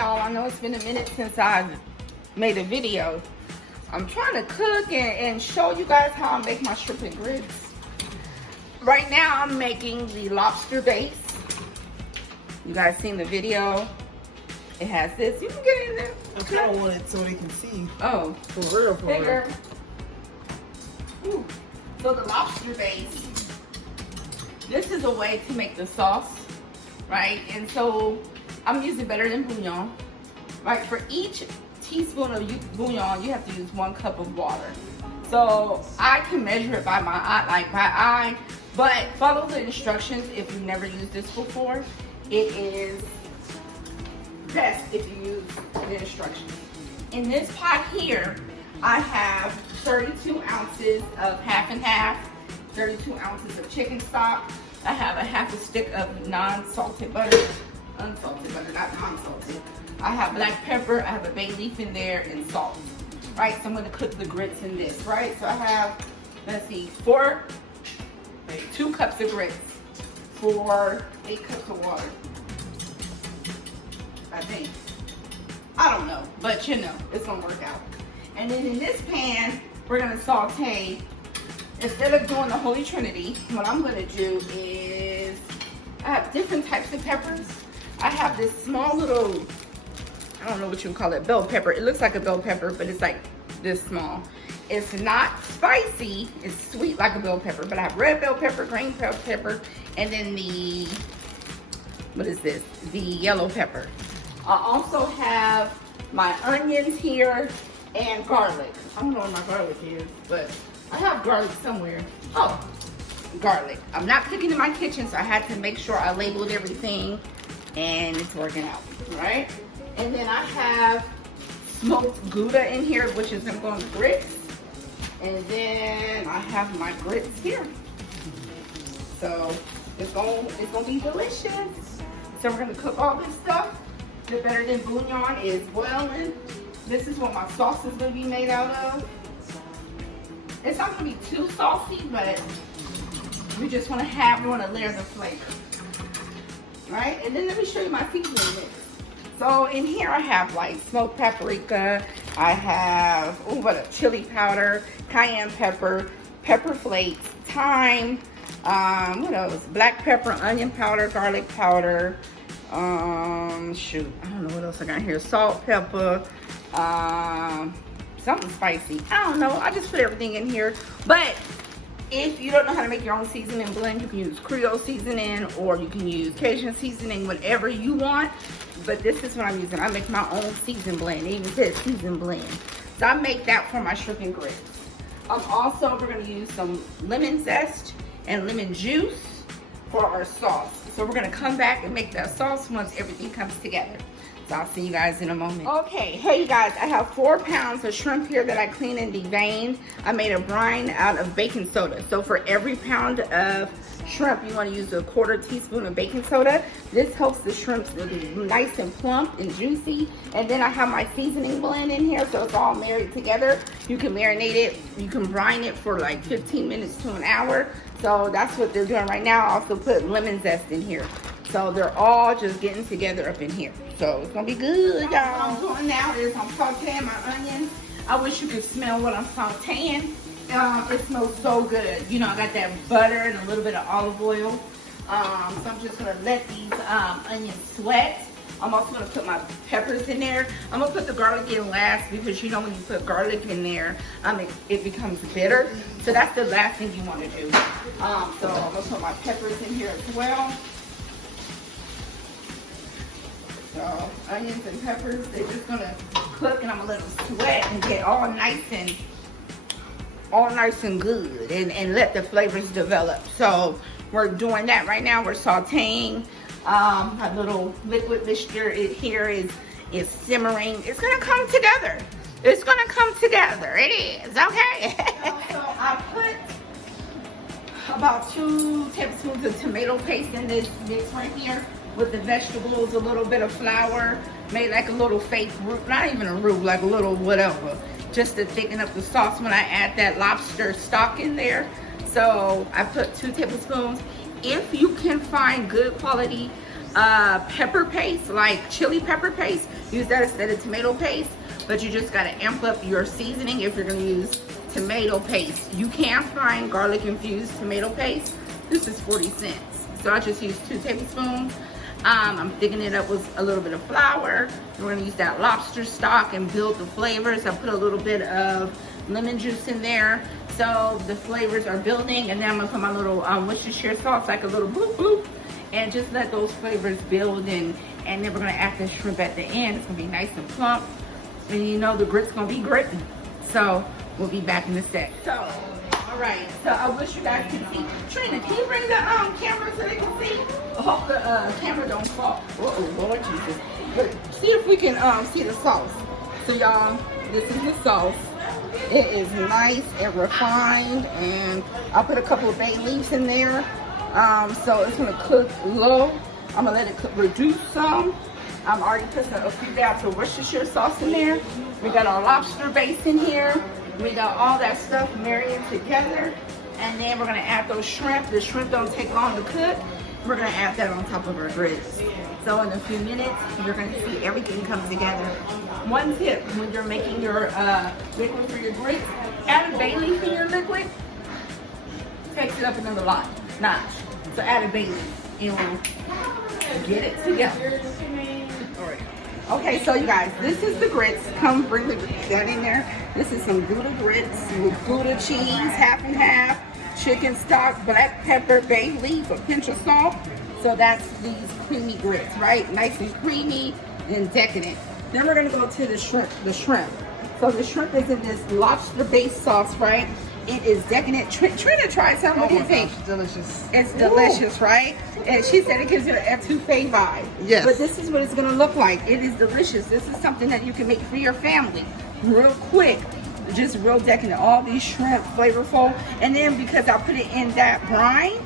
y'all. I know it's been a minute since I made a video. I'm trying to cook and show you guys how I make my shrimp and grits. Right now I'm making the lobster base. You guys seen the video? It has this. You can get in there. Okay, I want it so they can see. Oh, For real, for bigger. real. Ooh. So the lobster base. This is a way to make the sauce, right? And so I'm using better than bouillon. Right, for each teaspoon of bouillon, you have to use 1 cup of water. So I can measure it by my eye, like by eye, but follow the instructions if you've never used this before. It is best if you use the instructions. In this pot here, I have 32 ounces of half and half, 32 ounces of chicken stock. I have a half a stick of non-salted butter, unsalted butter, not non-salted. I have black pepper, I have a bay leaf in there, and salt. Right, so I'm gonna cook the grits in this, right? So I have, let's see, 2 cups of grits for 8 cups of water. I think. I don't know, but you know, it's gonna work out. And then in this pan, we're gonna saute. Instead of doing the Holy Trinity, what I'm gonna do is, I have different types of peppers. I have this small little, I don't know what you would call it, bell pepper. It looks like a bell pepper, but it's like this small. It's not spicy, it's sweet like a bell pepper, but I have red bell pepper, green bell pepper, and then the, what is this? The yellow pepper. I also have my onions here and garlic. I don't know where my garlic is, but I have garlic somewhere. Oh, garlic. I'm not cooking in my kitchen, so I had to make sure I labeled everything, and it's working out, right? And then I have smoked Gouda in here, which is gonna go on the grits. And then I have my grits here. So it's gonna be delicious. So we're gonna cook all this stuff. The better than bouillon is boiling. This is what my sauce is gonna be made out of. It's not gonna be too saucy, but we just wanna layer the flavor. Right? And then let me show you my seasoning mix. So in here I have like smoked paprika, I have, chili powder, cayenne pepper, pepper flakes, thyme, what else? Black pepper, onion powder, garlic powder, shoot, I don't know what else I got here. Salt, pepper, something spicy. I don't know, I just put everything in here. But if you don't know how to make your own seasoning blend, you can use Creole seasoning or you can use Cajun seasoning, whatever you want. But this is what I'm using. I make my own season blend. It even says season blend. So I make that for my shrimp and grits. Also, we're gonna use some lemon zest and lemon juice for our sauce. So we're gonna come back and make that sauce once everything comes together. So I'll see you guys in a moment. Okay, hey you guys, I have 4 pounds of shrimp here that I cleaned and deveined. I made a brine out of baking soda. So for every pound of shrimp, you want to use ¼ teaspoon of baking soda. This helps the shrimps to be nice and plump and juicy. And then I have my seasoning blend in here, so it's all married together. You can marinate it, you can brine it for like 15 minutes to an hour. So that's what they're doing right now. I also put lemon zest in here. So they're all just getting together up in here. So it's gonna be good, y'all. What I'm doing now is I'm sauteing my onions. I wish you could smell what I'm sauteing. It smells so good. You know, I got that butter and a little bit of olive oil. So I'm just gonna let these onions sweat. I'm also gonna put my peppers in there. I'm gonna put the garlic in last because you know when you put garlic in there, it becomes bitter. So that's the last thing you wanna do. So I'm gonna put my peppers in here as well. So onions and peppers, they're just gonna cook and I'm gonna let them sweat and get all nice and good and let the flavors develop. So we're doing that right now. We're sauteing. My little liquid mixture here is simmering. It's gonna come together. It's gonna come together. It is, okay? So I put about 2 tablespoons of tomato paste in this mix right here with the vegetables, a little bit of flour, made like a little fake roux, not even a roux, like a little whatever, just to thicken up the sauce when I add that lobster stock in there. So I put 2 tablespoons. If you can find good quality pepper paste, like chili pepper paste. Use that instead of tomato paste, but you just gotta amp up your seasoning if you're gonna use tomato paste. You can find garlic infused tomato paste. This is 40 cents. So I just used 2 tablespoons. I'm thickening it up with a little bit of flour. We're gonna use that lobster stock and build the flavors. I put a little bit of lemon juice in there, so the flavors are building. And then I'm gonna put my little Worcestershire sauce, like a little bloop bloop, and just let those flavors build. And then we're gonna add the shrimp at the end. It's gonna be nice and plump, and you know the grit's gonna be gritting. So we'll be back in a sec. So, all right. So I wish you guys could see. Trina, can you bring the camera so they can see? I hope the camera don't fall. Oh Lord Jesus! But see if we can see the sauce. So y'all, this is the sauce. It is nice and refined, and I'll put a couple of bay leaves in there. So it's gonna cook low. I'm gonna let it cook, reduce some. I'm already putting a few dabs of Worcestershire sauce in there. We got our lobster base in here. We got all that stuff marinated together. And then we're gonna add those shrimp. The shrimp don't take long to cook. We're gonna add that on top of our grits. So in a few minutes, you're gonna see everything come together. One tip, when you're making your liquid for your grits, add a bay leaf in your liquid. Takes it up another notch. So add a bay leaf and we'll get it together. All right. Okay, so you guys, this is the grits. Come bring that in there. This is some Gouda grits with Gouda cheese, half and half, chicken stock, black pepper, bay leaf, a pinch of salt. So that's these creamy grits, right? Nice and creamy and decadent. Then we're gonna go to the shrimp. So the shrimp is in this lobster-based sauce, right? It is decadent. Trina tried some. What do you think? It's delicious. It's delicious, right? And she said it gives you an etouffee vibe. Yes. But this is what it's gonna look like. It is delicious. This is something that you can make for your family real quick. Just real decadent. All these shrimp, flavorful. And then because I put it in that brine,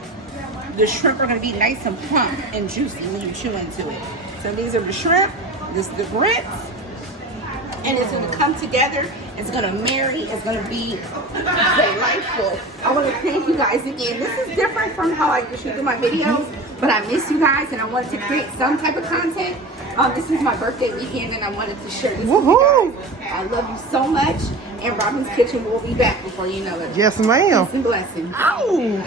the shrimp are gonna be nice and plump and juicy when you chew into it. So these are the shrimp. This is the grits. And it's gonna come together. It's gonna marry. It's gonna be delightful. I want to thank you guys again. This is different from how I usually do my videos, but I miss you guys and I wanted to create some type of content. This is my birthday weekend and I wanted to share this with you guys. I love you so much. And Robin's Kitchen will be back before you know it. Yes, ma'am. Peace and blessings. Ow!